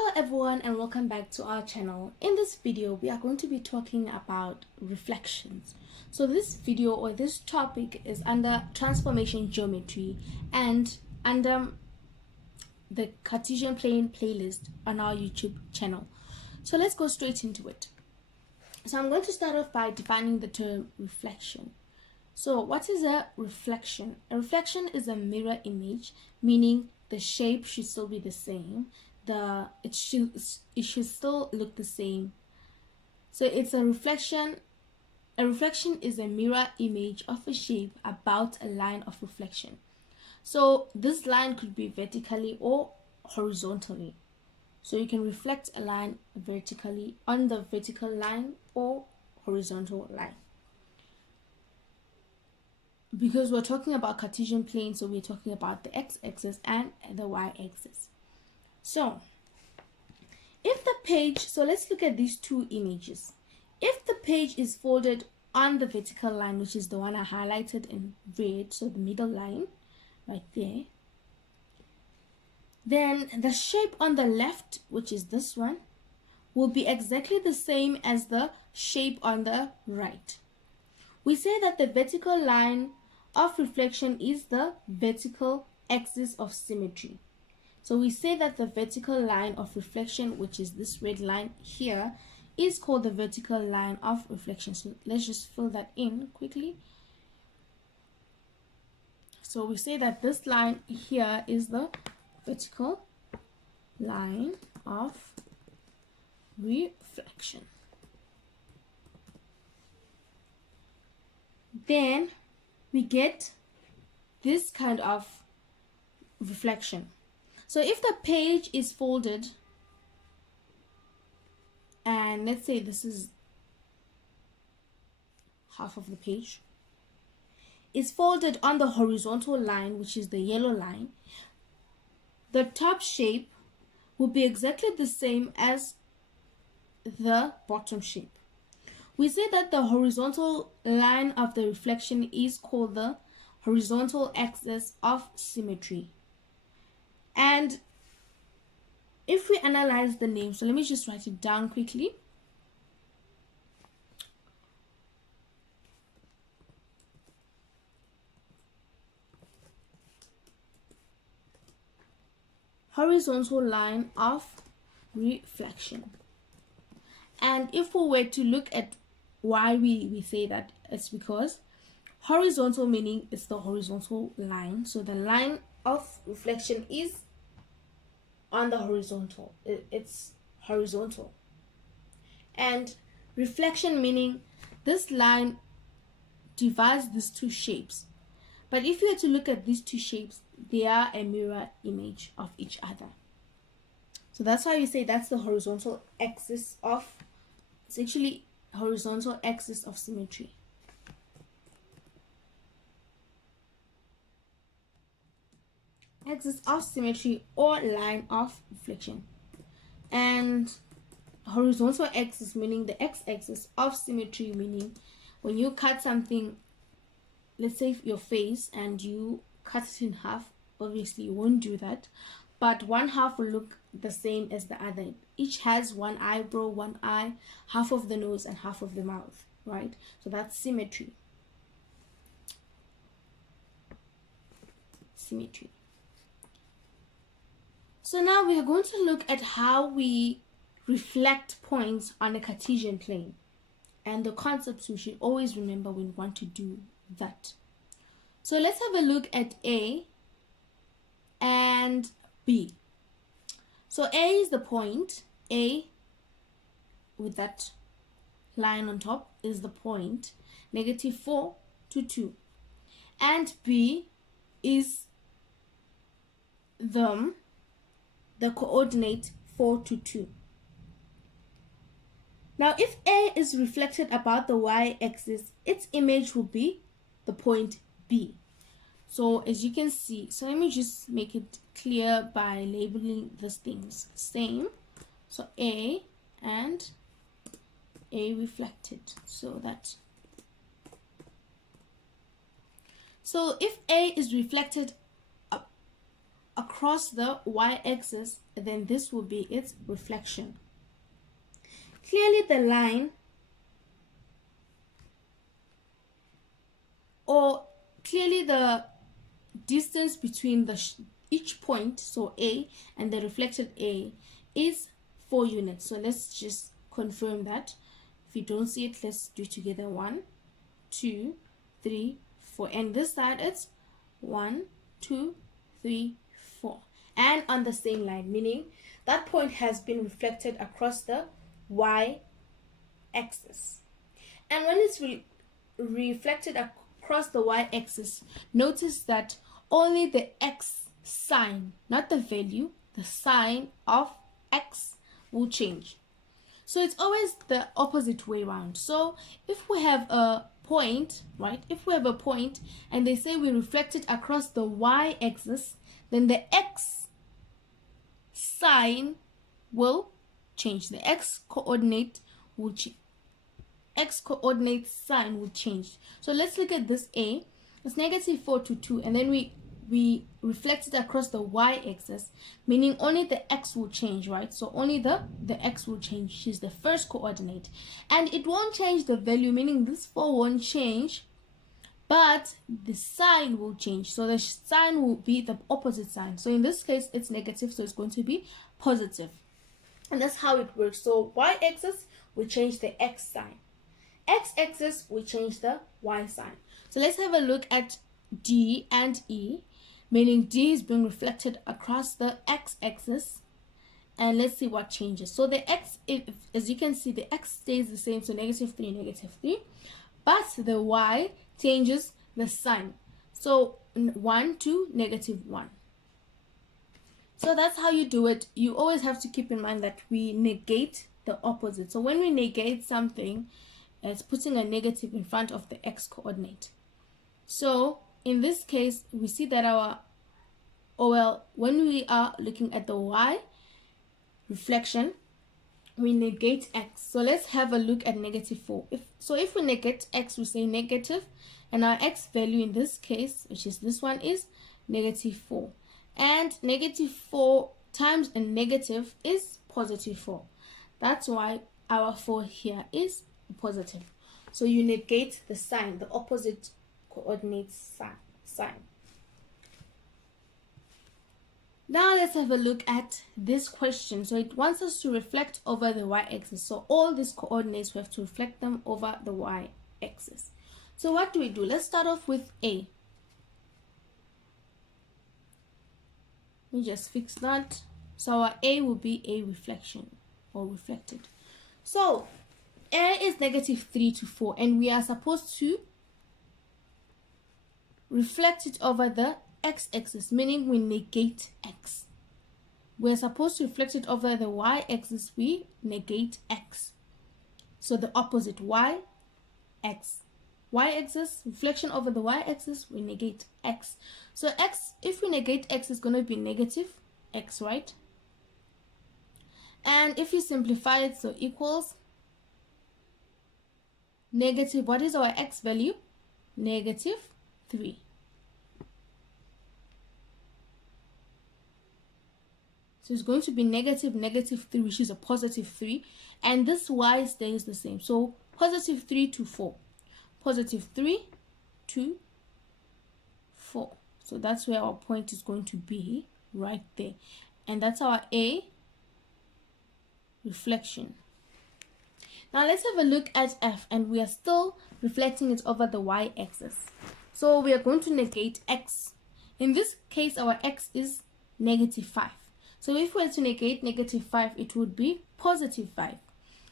Hello everyone and welcome back to our channel. In this video we are going to be talking about reflections. So this video or this topic is under transformation geometry and under the Cartesian plane playlist on our YouTube channel. So let's go straight into it. So I'm going to start off by defining the term reflection. So what is a reflection? A reflection is a mirror image, meaning the shape should still be the same. It should still look the same. So it's a reflection. A reflection is a mirror image of a shape about a line of reflection. So this line could be vertically or horizontally. So you can reflect a line vertically on the vertical line or horizontal line. Because we're talking about Cartesian plane, so we're talking about the x-axis and the y-axis. So if the page, so let's look at these two images. If the page is folded on the vertical line, which is the one I highlighted in red, so the middle line right there, then the shape on the left, which is this one, will be exactly the same as the shape on the right. We say that the vertical line of reflection is the vertical axis of symmetry. So we say that the vertical line of reflection, which is this red line here, is called the vertical line of reflection. So let's just fill that in quickly. So we say that this line here is the vertical line of reflection. Then we get this kind of reflection. So if the page is folded, and let's say this is half of the page, is folded on the horizontal line, which is the yellow line, the top shape will be exactly the same as the bottom shape. We say that the horizontal line of the reflection is called the horizontal axis of symmetry. And if we analyze the name, so let me just write it down quickly. Horizontal line of reflection. And if we were to look at why we say that, it's because horizontal meaning it's the horizontal line. So the line of reflection is on the horizontal. It's horizontal. And reflection meaning this line divides these two shapes. But if you were to look at these two shapes, they are a mirror image of each other. So that's why we say that's the horizontal axis of, it's actually horizontal axis of symmetry. Axis of symmetry or line of reflection. And horizontal axis meaning the x-axis of symmetry, meaning when you cut something, let's say your face, and you cut it in half, obviously you won't do that, but one half will look the same as the other. Each has one eyebrow, one eye, half of the nose and half of the mouth, right? So that's symmetry. Symmetry. So now we are going to look at how we reflect points on a Cartesian plane and the concepts we should always remember when we want to do that. So let's have a look at A and B. So A is the point. A with that line on top is the point, -4 to 2. And B is the coordinate 4 to 2. Now if A is reflected about the y-axis, its image will be the point B. So as you can see, so let me just make it clear by labeling these things same. So A and A reflected. So if A is reflected across the y-axis, then this will be its reflection. Clearly the line or clearly the distance between each point, so A and the reflected A, is 4 units. So let's just confirm that. If you don't see it, let's do it together. 1, 2, 3, 4. And this side it's 1, 2, 3, 4. And on the same line, meaning that point has been reflected across the y-axis. And when it's reflected across the y-axis, notice that only the x sign, not the value, the sign of x will change. So it's always the opposite way around. So if we have a point, right, if we have a point and they say we reflect it across the y-axis, then the x sign will change. The x coordinate will change. X coordinate sign will change. So let's look at this A. It's -4 to 2, and then we reflect it across the y-axis, meaning only the x will change, right? So only the x will change. She's the first coordinate, and it won't change the value, meaning this 4 won't change, but the sign will change. So the sign will be the opposite sign. So in this case it's negative, so it's going to be positive, and that's how it works. So y-axis will change the x sign, x-axis will change the y sign. So let's have a look at D and E, meaning D is being reflected across the x-axis, and let's see what changes. So the x, as you can see, the x stays the same, so -3, but the y changes the sign, so 1 to -1. So that's how you do it. You always have to keep in mind that we negate the opposite. So when we negate something, it's putting a negative in front of the x coordinate. So in this case, we see that when we are looking at the y reflection, we negate x. So let's have a look at -4. If we negate x, we say negative, and our x value in this case, which is this one, is -4. And -4 times a negative is +4. That's why our 4 here is positive. So you negate the sign, the opposite coordinate sign. Now let's have a look at this question. So it wants us to reflect over the y-axis. So all these coordinates, we have to reflect them over the y-axis. So what do we do? Let's start off with A. We just fix that. So our A will be a reflection or reflected. So A is -3 to 4, and we are supposed to reflect it over the x-axis, meaning we negate x. We're supposed to reflect it over the y-axis, we negate x. So the opposite, y, x. Y-axis, reflection over the y-axis, we negate x. So x, if we negate x, is going to be negative x, right? And if you simplify it, so equals negative, what is our x value? -3. So it's going to be -3, which is a +3, and this y stays the same. So +3 to 4, +3 to 4. So that's where our point is going to be, right there, and that's our A reflection. Now let's have a look at F, and we are still reflecting it over the y-axis. So we are going to negate x. In this case, our x is -5. So if we were to negate -5, it would be +5.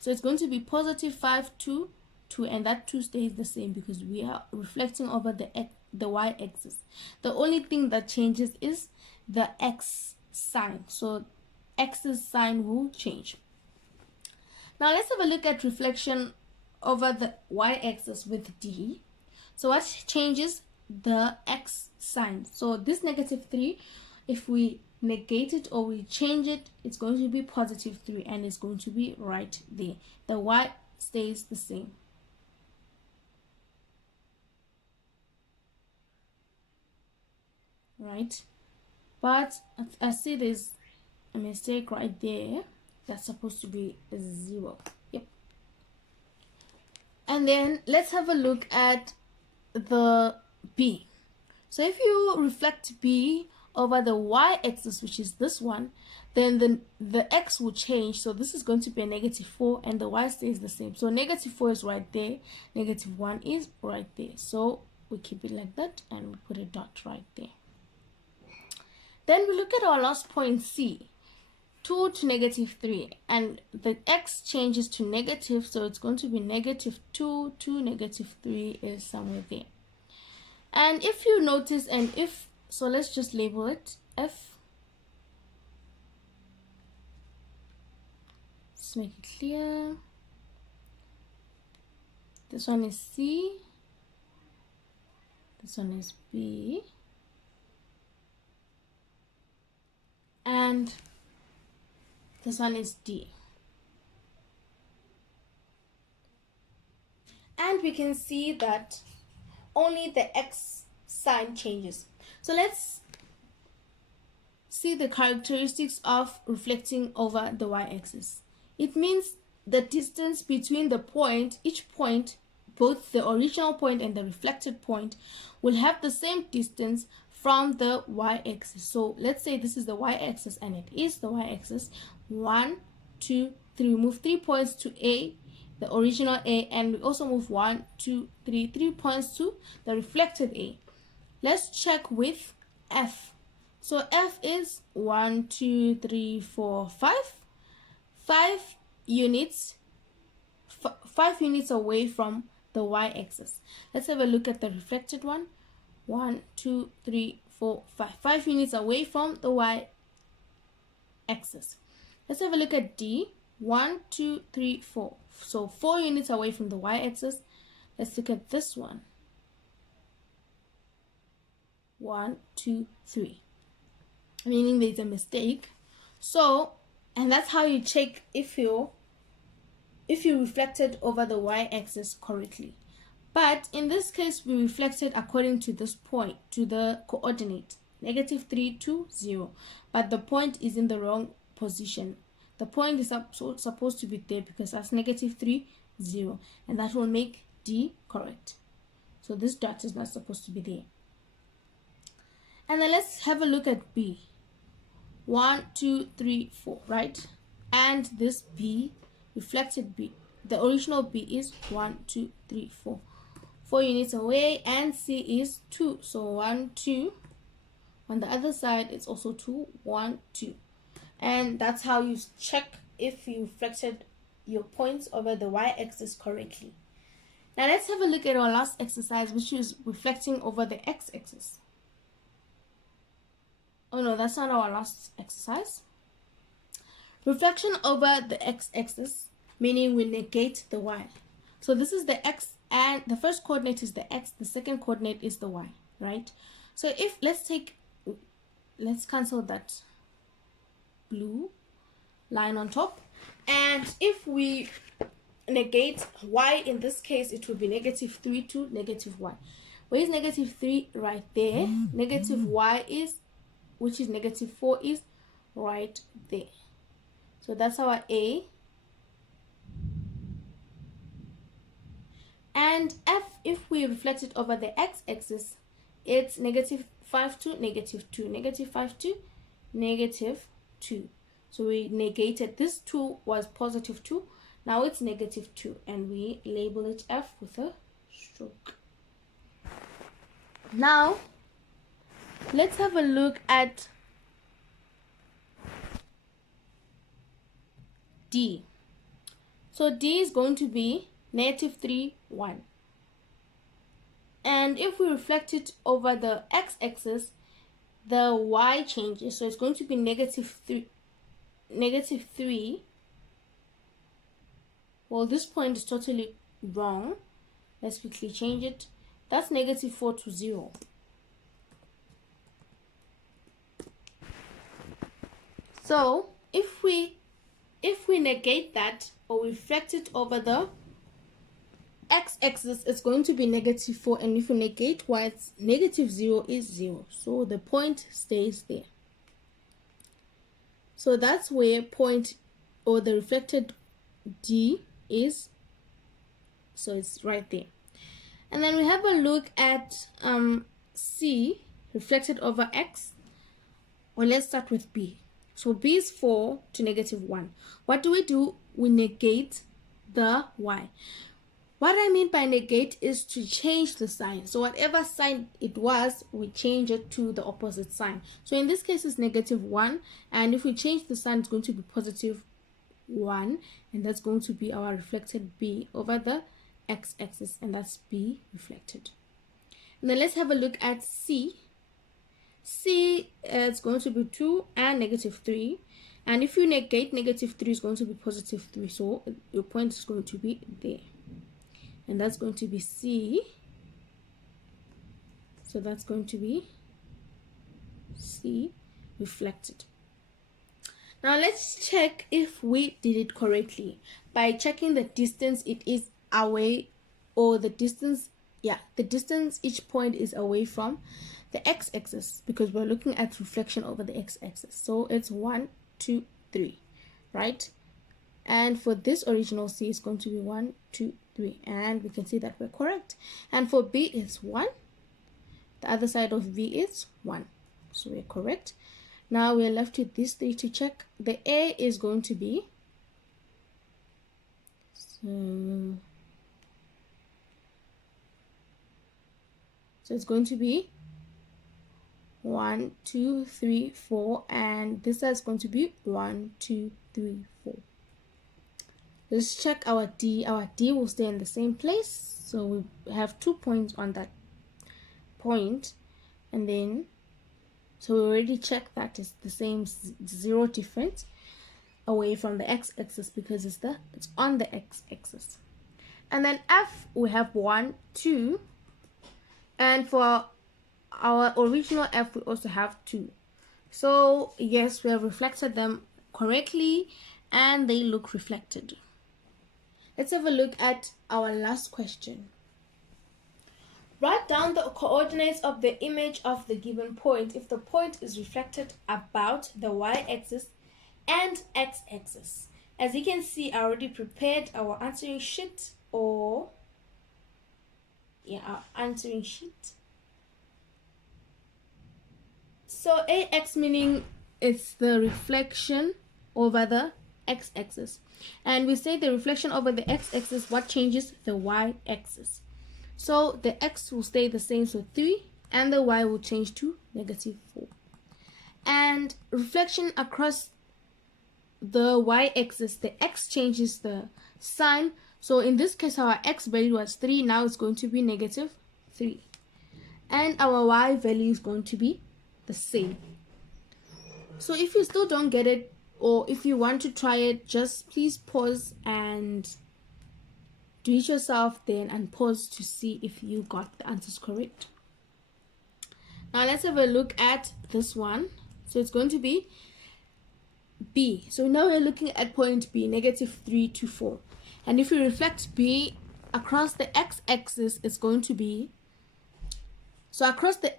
So it's going to be +5 to 2, and that 2 stays the same because we are reflecting over the y-axis. The only thing that changes is the x sign. So x's sign will change. Now let's have a look at reflection over the y-axis with D. So what changes? The x sign. So this -3, if we negate it or we change it, it's going to be +3, and it's going to be right there. The y stays the same. Right? But I see there's a mistake right there. That's supposed to be 0. Yep. And then let's have a look at the B. So if you reflect B over the y-axis, which is this one, then the x will change. So this is going to be a -4 and the y stays the same. So -4 is right there, -1 is right there. So we keep it like that and we put a dot right there. Then we look at our last point, C, 2 to -3, and the x changes to negative, so it's going to be -2 to -3 is somewhere there. And if you notice, and if, so let's just label it F. Let's make it clear. This one is C. This one is B. And this one is D. And we can see that only the x sign changes. So let's see the characteristics of reflecting over the y-axis. It means the distance between the point, each point, both the original point and the reflected point, will have the same distance from the y-axis. So let's say this is the y-axis and it is the y-axis. 1, 2, 3. We move 3 points to A, the original A, and we also move 1, 2, 3 points to the reflected A. Let's check with F. So F is 1, 2, 3, 4, 5. 5 units, 5 units away from the y-axis. Let's have a look at the reflected one. 1, 2, 3, 4, 5. 5 units away from the y-axis. Let's have a look at D. 1, 2, 3, 4. So 4 units away from the y-axis. Let's look at this one. 1, 2, 3. Meaning there's a mistake. So, and that's how you check if you reflected over the y-axis correctly. But in this case, we reflected according to this point, to the coordinate, -3 to 0. But the point is in the wrong position. The point is supposed to be there because that's -3, 0. And that will make D correct. So this dot is not supposed to be there. And then let's have a look at B. 1, 2, 3, 4, right? And this B, reflected B, the original B is 1, 2, 3, 4. 4 units away, and C is 2. So 1, 2. On the other side, it's also 2, 1, 2. And that's how you check if you reflected your points over the y-axis correctly. Now let's have a look at our last exercise, which is reflecting over the x-axis. Oh no, that's not our last exercise. Reflection over the x-axis, meaning we negate the y. So this is the x, and the first coordinate is the x, the second coordinate is the y, right? So if, let's cancel that blue line on top, and if we negate y, in this case it would be -3 to -1. Where is -3? Right there. Negative y is, which is -4, is right there. So that's our A. And F, if we reflect it over the x-axis, it's -5 to -2, -5 to -2. So we negated, this 2 was +2, now it's -2, and we label it F with a stroke. Now let's have a look at D. So D is going to be -3, 1. And if we reflect it over the x-axis, the y changes. So it's going to be -3. Well, this point is totally wrong. Let's quickly change it. That's -4 to 0. So if we negate that, or reflect it over the x-axis, it's going to be -4, and if we negate y, it's -0 is 0. So the point stays there. So that's where point or the reflected D is. So it's right there. And then we have a look at C reflected over X. Or let's start with B. So B is 4 to -1. What do? We negate the Y. What I mean by negate is to change the sign. So whatever sign it was, we change it to the opposite sign. So in this case, it's -1. And if we change the sign, it's going to be +1. And that's going to be our reflected B over the x-axis. And that's B reflected. And then let's have a look at C. C is going to be 2 and -3. And if you negate -3, is going to be +3. So your point is going to be there. And that's going to be C. So that's going to be C reflected. Now let's check if we did it correctly by checking the distance it is away, or the distance each point is away from the x-axis, because we're looking at reflection over the x-axis. So it's 1, 2, 3, right? And for this original C, it's going to be 1, 2, 3, and we can see that we're correct. And for B, it's 1. The other side of V is 1, so we're correct. Now we're left with these 3 to check. The A is going to be, so it's going to be 1, 2, 3, 4, and this is going to be 1, 2, 3, 4. Let's check our D. Our D will stay in the same place, so we have 2 points on that point, and then so we already checked that it's the same, 0 difference away from the x-axis, because it's on the x-axis. And then F, we have 1, 2, and for our original F, we also have 2. So yes, we have reflected them correctly, and they look reflected. Let's have a look at our last question. Write down the coordinates of the image of the given point if the point is reflected about the y-axis and x-axis. As you can see, I already prepared our answering sheet, our answering sheet. So AX meaning it's the reflection over the x-axis. And we say the reflection over the x-axis, what changes? The y-axis. So the x will stay the same, so 3, and the y will change to -4. And reflection across the y-axis, the x changes the sign. So in this case, our x value was 3, now it's going to be -3. And our y value is going to be the same. So if you still don't get it, or if you want to try it, just please pause and do it yourself, then and pause to see if you got the answers correct. Now let's have a look at this one. So it's going to be B. So now we're looking at point B, -3 to 4. And if we reflect B across the x-axis, it's going to be, so across the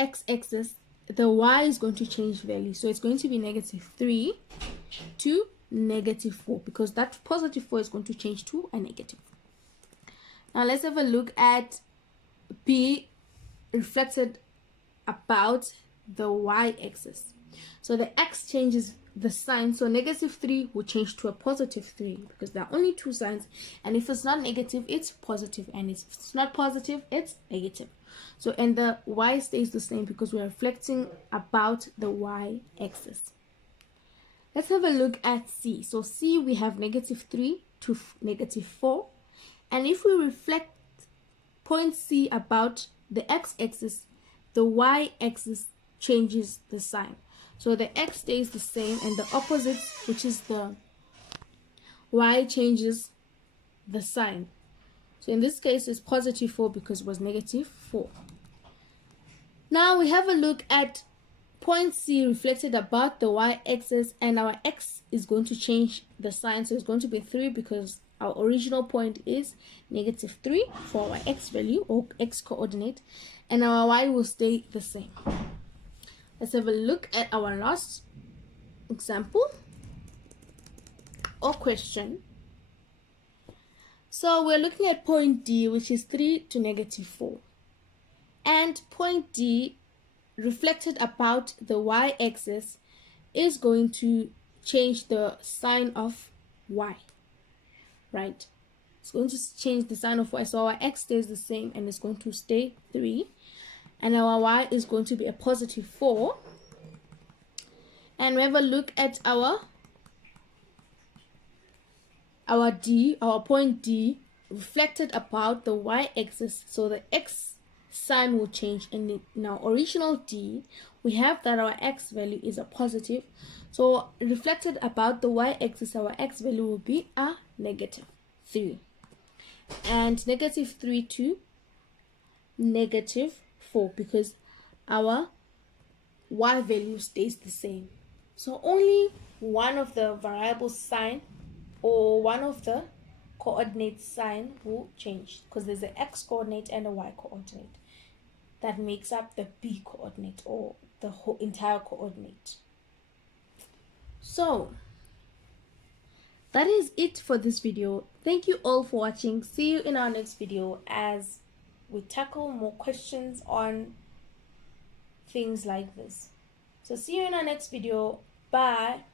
x-axis, the y is going to change value. So it's going to be -3 to -4, because that +4 is going to change to a negative. Now let's have a look at B reflected about the y-axis. So the x changes the sign, so -3 will change to a +3, because there are only 2 signs, and if it's not negative, it's positive, and if it's not positive, it's negative. So, and the y stays the same because we're reflecting about the y-axis. Let's have a look at C. So C, we have -3 to -4, and if we reflect point C about the x-axis, the y-axis changes the sign. So the x stays the same, and the opposite, which is the y, changes the sign. So in this case, it's +4 because it was -4. Now we have a look at point C reflected about the y-axis, and our x is going to change the sign. So it's going to be 3 because our original point is -3 for our x value or x coordinate, and our y will stay the same. Let's have a look at our last example or question. So we're looking at point D, which is 3 to -4. And point D reflected about the y-axis is going to change the sign of y, right? It's going to change the sign of y. So our x stays the same and it's going to stay 3. And our y is going to be a +4. And we have a look at our D, our point D, reflected about the y-axis. So the x sign will change. And in our original D, we have that our x value is a positive. So reflected about the y-axis, our x value will be a -3. And -3 to -4, because our y value stays the same. So only one of the variable sign or one of the coordinate sign will change, because there's an x coordinate and a y coordinate that makes up the b coordinate or the whole entire coordinate. So that is it for this video. Thank you all for watching. See you in our next video as we tackle more questions on things like this. So see you in our next video. Bye.